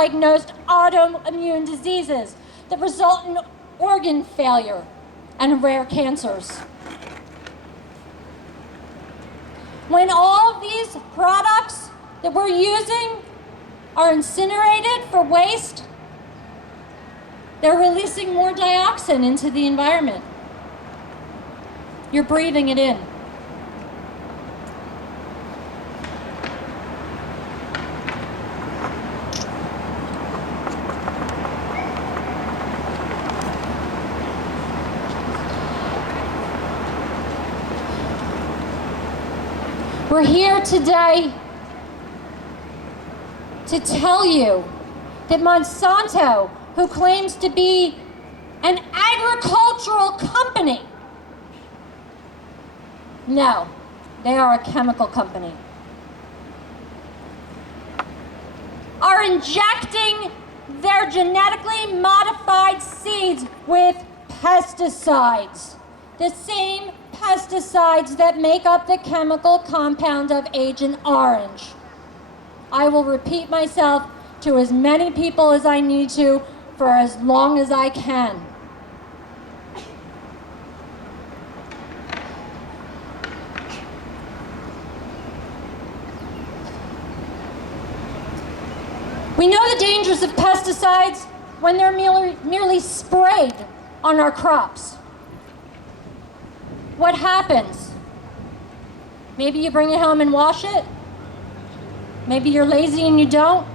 undiagnosed autoimmune diseases that result in organ failure and rare cancers. When all of these products that we're using are incinerated for waste, they're releasing more dioxin into the environment. You're breathing it in. We're here today to tell you that Monsanto, who claims to be an agricultural company, no, they are a chemical company, are injecting their genetically modified seeds with pesticides, the same pesticides that make up the chemical compound of Agent Orange. I will repeat myself to as many people as I need to for as long as I can. We know the dangers of pesticides when they're merely sprayed on our crops. What happens? Maybe you bring it home and wash it. Maybe you're lazy and you don't.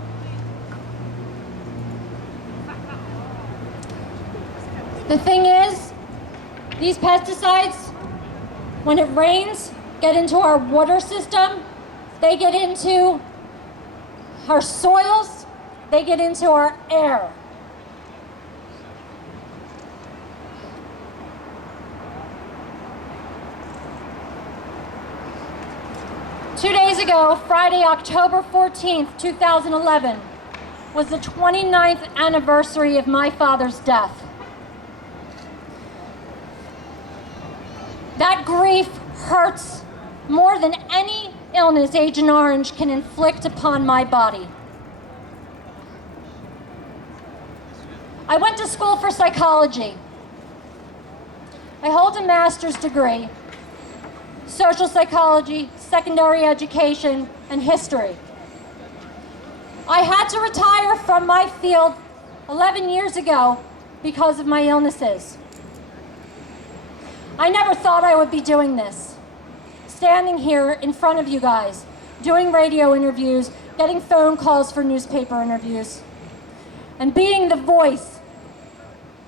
The thing is, these pesticides, when it rains, get into our water system, they get into our soils, they get into our air. Two days ago, Friday, October 14th, 2011, was the 29th anniversary of my father's death. That grief hurts more than any illness Agent Orange can inflict upon my body. I went to school for psychology. I hold a master's degree, social psychology, secondary education, and history. I had to retire from my field 11 years ago because of my illnesses. I never thought I would be doing this, standing here in front of you guys, doing radio interviews, getting phone calls for newspaper interviews, and being the voice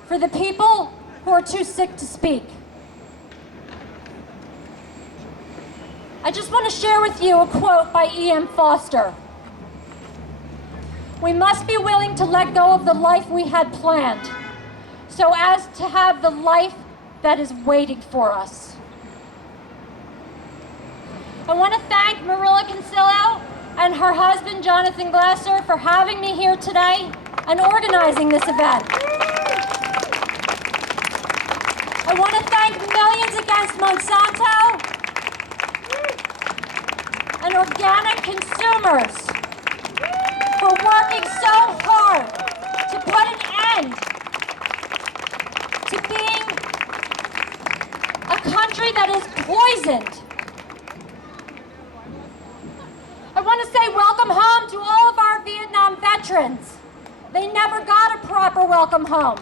for the people who are too sick to speak. I just want to share with you a quote by E.M. Foster. "We must be willing to let go of the life we had planned, so as to have the life that is waiting for us." I want to thank Marilla Consillo and her husband, Jonathan Glasser, for having me here today and organizing this event. I want to thank Millions Against Monsanto and organic consumers for working so hard to put an end to being a country that is poisoned. I want to say welcome home to all of our Vietnam veterans. They never got a proper welcome home.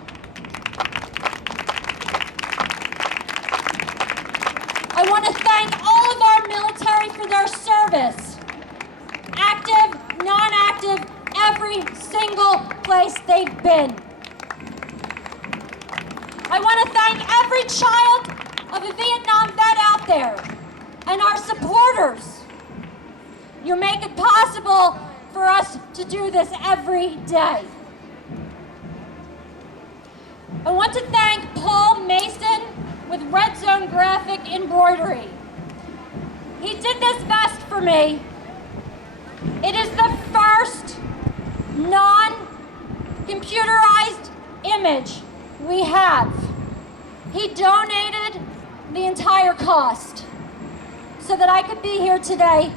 I want to thank all of our military for their service. Active, non-active, every single place they've been. I want to thank every child of a Vietnam vet out there and our supporters. You make it possible for us to do this every day. I want to thank Paul Mason with Red Zone Graphic Embroidery. He did this vest for me. It is the first non-computerized image we have. He donated the entire cost so that I could be here today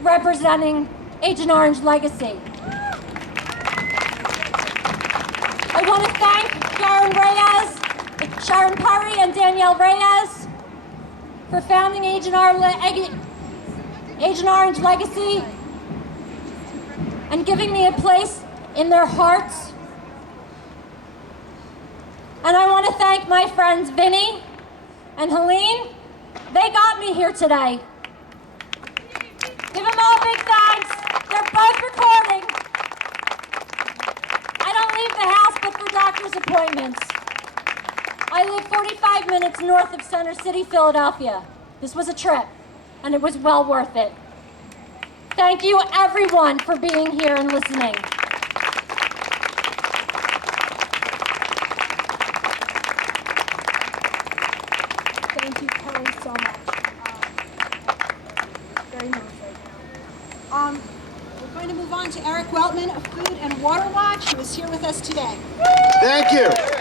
representing Agent Orange legacy. thank Sharon Purry and Danielle Reyes for founding Agent Orange Legacy and giving me a place in their hearts. And I want to thank my friends Vinny and Helene. They got me here today. Give them all big thanks. They're both recording. I don't leave the house but for doctor's appointments. I live 45 minutes north of Center City, Philadelphia. This was a trip, and it was well worth it. Thank you, everyone, for being here and listening. Thank you, Kelly, so much. Very nice right now. We're going to move on to Eric Weltman of Food and Water Watch, who is here with us today. Thank you.